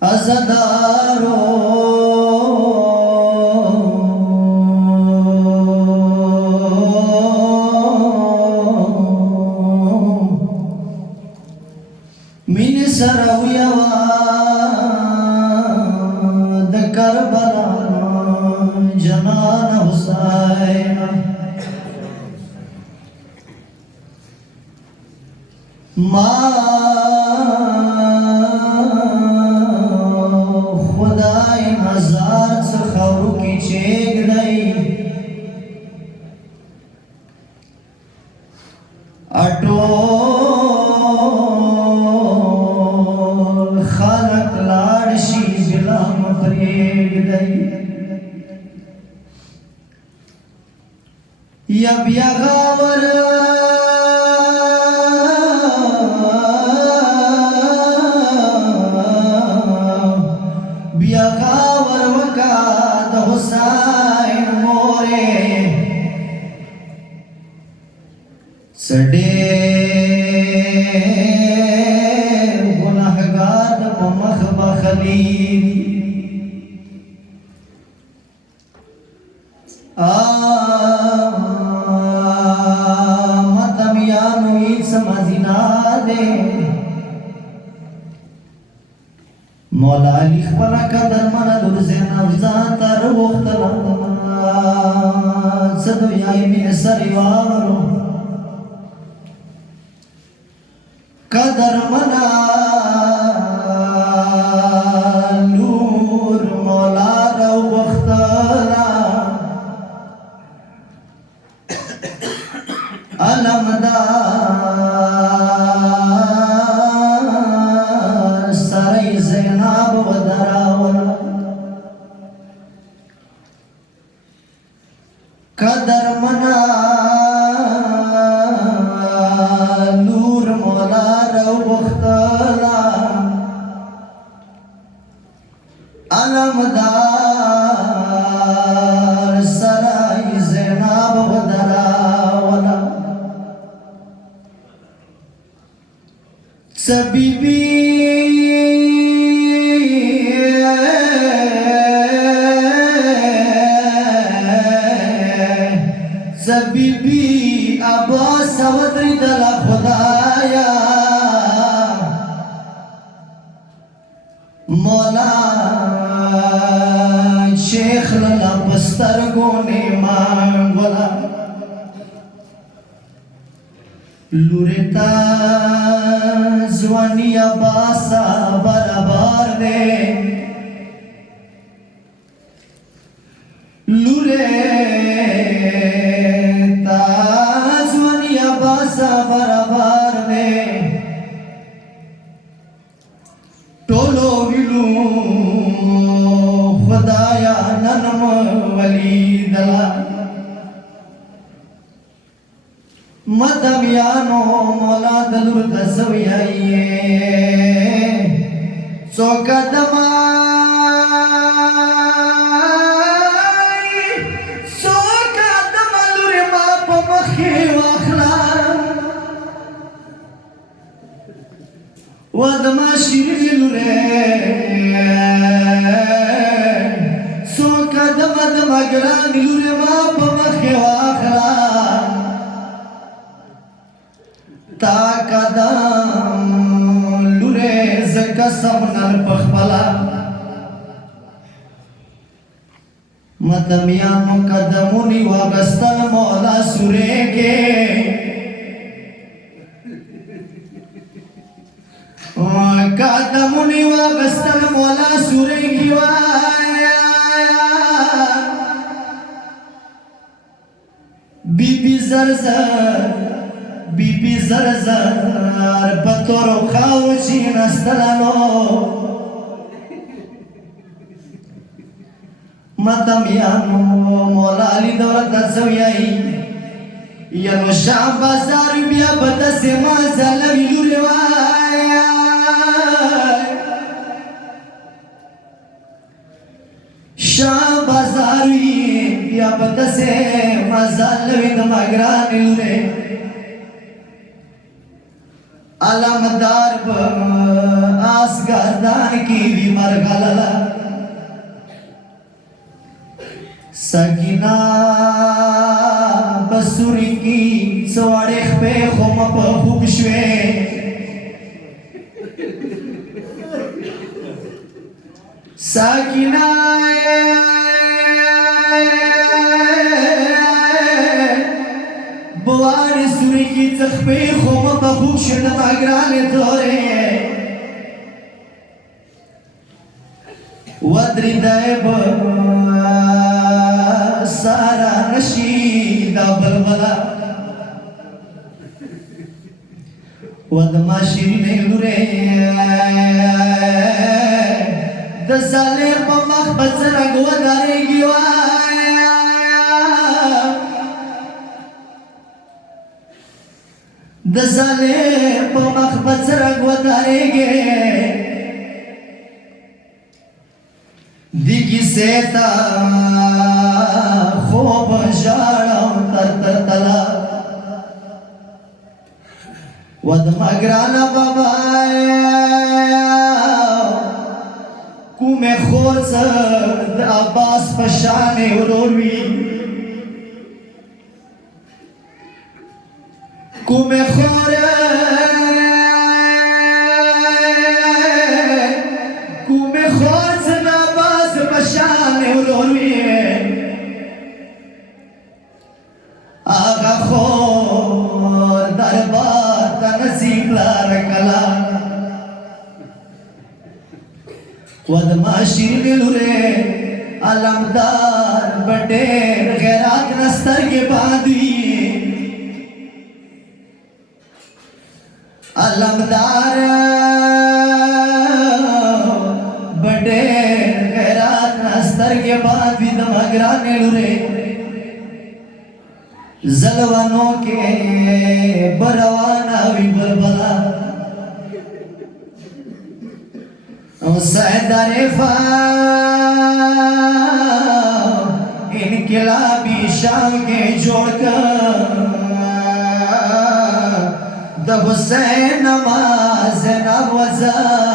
azadaro min sarawiya da Karbala janan Husayn ma खुदाई मज़ार से खबरों की चेक नहीं अटो खालक लाडशी बिलाम प्रेग नहीं या बियागावर बियागावर वकाद हुसैन मोरे सडे गुनाहगार मख बखलील मतमियानु इस मदीना दे मौला अली खबरा कदर मन लुरज़ेन अफ़ज़ातर वख्तला सदो याई में सरिवारो कदर मना नूर मौला रो वख्तला अलमदार सराय ज़ैनब वदरावला कदर मना नूर मौला रो वख्तला अलमदार सराय ज़ैनब वदरावला सबीबी सबीबी अबा सवद्री दला खुदाया मौला शेख लला बस्तर गोने मांगोला लुरेता जवानिया बासा बराबर दे लुरेता जवानिया बासा बराबर दे टोलो विलू खुदाया ननम वली दला मदमियानो मौला दलुर दसवियाये सोकदमालुर माप मखे वाखला वदमा शिरिलुरे सोकदमगरानिलुर माप मखे वाखला ताकदम लुरे जका सबनर पखपला मतमिया मुकदमुनी वागस्तन मौला सुरे के कदमुनी वागस्तन मौला सुरे की बीबी जरजर बीबी जरजर बतोरो खाउची नस्तलानो मतमियानो मौला अली दौलत दसवियाई यनो शाम बाजार बिया बदसे माजल विलुलवाया شام بازاری یا بتسے مزال وید مگران لورے علامدار آس گردان کی وی مرغللا سکینہ بسوری کی سوارخ پہ خوم پہ خوکشوے سکینہ بواری سوری کی چخ پہ خوم پہ خوکشوے مگران دورے ودری دائب سارا نشیدہ بلبلا ودما شیرین لورے دزالے پا مخبت رنگ ودارے گیو دزالے پا مخبت رنگ ودارے گے دیگی سیتا خوب جاڑاں تر تلا ود مگرانا بابا کوم خورز عباس پشان اروروی کوم خورز عباس پشان اروروی آغا خور دربار تا نصیب لارکلا ودما شیرین لورے علمدار بڑیر غیرات نستر کے باندی علمدار بڑیر غیرات نستر کے باندی دمگران لورے زلوانوں کے بروانا وی بلبلا سیدار انقلابی شام کے جوڑ کر د حسین نماز نوزا